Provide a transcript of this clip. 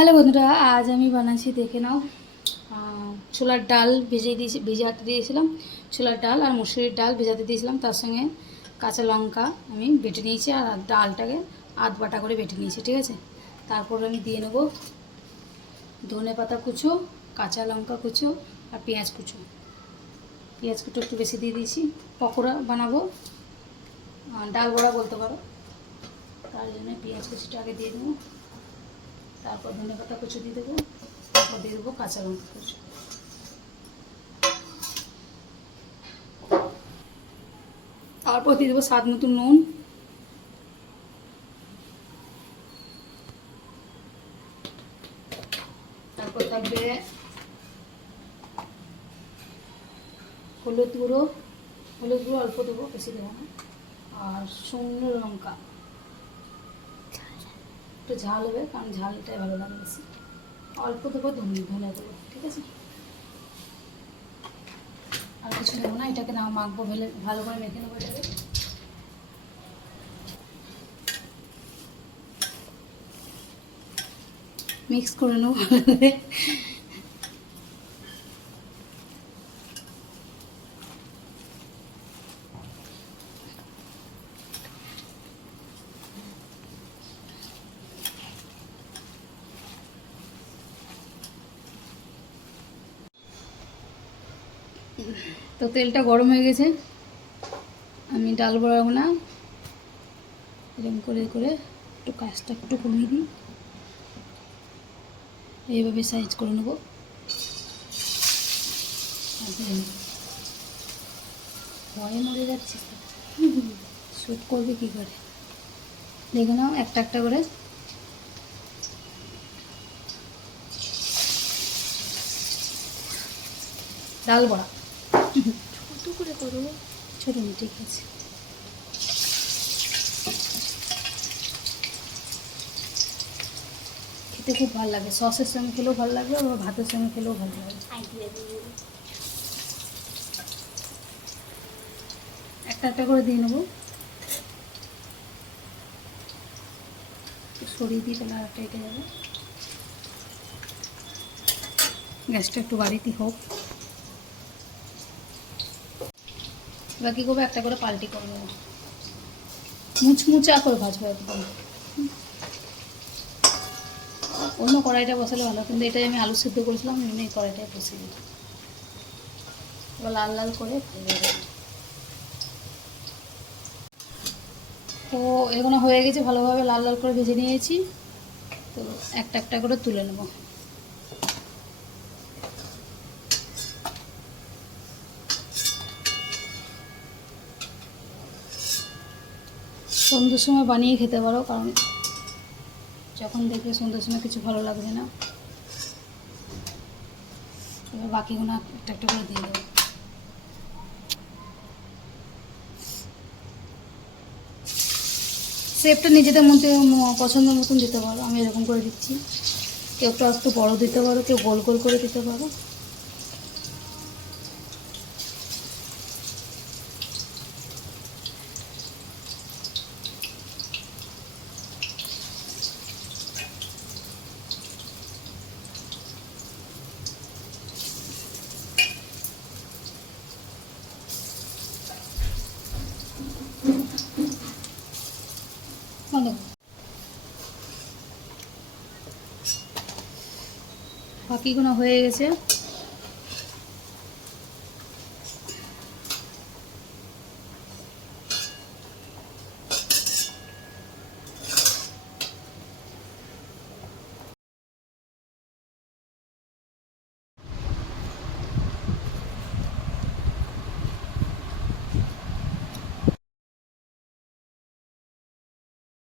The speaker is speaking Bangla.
হ্যালো বন্ধুরা, আজ আমি বানাচ্ছি দেখে নাও। ছোলার ডাল ভেজাতে দিয়েছিলাম। ছোলার ডাল আর মুসুরির ডাল ভেজাতে দিয়েছিলাম, তার সঙ্গে কাঁচা লঙ্কা আমি বেটে নিয়েছি আর ডালটাকে আধ বাটা করে বেটে নিয়েছি, ঠিক আছে। তারপর আমি দিয়ে নেবো ধনে পাতা কুচো, কাঁচা লঙ্কা কুচো আর পেঁয়াজ কুচো। পেঁয়াজ কুচো একটু বেশি দিয়ে দিয়েছি, পকোড়া বানাবো, ডাল বড়া বলতে পারো, তার জন্য পেঁয়াজ কুচিটা আগে দিয়ে দেবো। তারপর ধনে পাতা কুচো দিয়ে দেবো, তারপর দিয়ে দেবো কাঁচা লঙ্কা কুচো। তারপর দিয়ে দেবো স্বাদ মতো নুন, তারপর থাকবে হলুদ গুঁড়ো অল্প দেবো, বেশি দেবো না। আর শুকনো লঙ্কা, একটু ঝাল হবে কারণ ঝালটাই ভালো লাগে বেশি। অল্প দেবো ধনে দেবো, ঠিক আছে। আর কিছু দেবো না, এটাকে না মাখবো, ভালো করে মেখে নেবো। এটাকে মিক্স করে নেবো ভালো করে। তো তেলটা গরম হয়ে গেছে, আমি ডাল বড়াগুলো এরকম করে করে একটু কাজটা একটু কমিয়ে দিই, এইভাবে সাইজ করে নেবো। ভয়ে মরে যাচ্ছিস, শ্যুট করবে কী করে, দেখে নাও একটা একটা করে। ডাল বড়া ছোট করে করবো, ছোট না, ঠিক আছে। খেতে খুব ভালো লাগে, সসের সঙ্গে খেলেও ভালো লাগবে, আবার ভাতের সঙ্গে খেলেও ভালো লাগে। একটা একটা করে দিয়ে নেবো, সরিয়ে দিই, তাহলে আরেকটা এটা যাবে। গ্যাসটা একটু বাড়িতে হোক। এবার কী করবো, একটা করে পাল্টি করে নেবো, মুচমুচা করে ভাজবো একদম। অন্য কড়াইটা বসালে ভালো, কিন্তু এটাই আমি আলু সিদ্ধ করেছিলাম, এমনি এই কড়াইটায় বসিয়ে দিই। এবার লাল লাল করে ভেজে দেবো। তো এগুলো হয়ে গেছে, ভালোভাবে লাল লাল করে ভেজে নিয়েছি। তো একটা একটা করে তুলে নেব। সন্ধ্যের সময় বানিয়ে খেতে পারো, কারণ যখন দেখবে সন্ধ্যের সময় কিছু ভালো লাগবে না। এবার বাকিগুলো একটা একটা করে দিয়ে দেবো। শেপটা নিজেদের মধ্যে পছন্দের মতন দিতে পারো, আমি এরকম করে দিচ্ছি। কেউ একটু বড়ো দিতে পারো, কেউ গোল গোল করে দিতে পারো। বাকিগুলো হয়ে গেছে।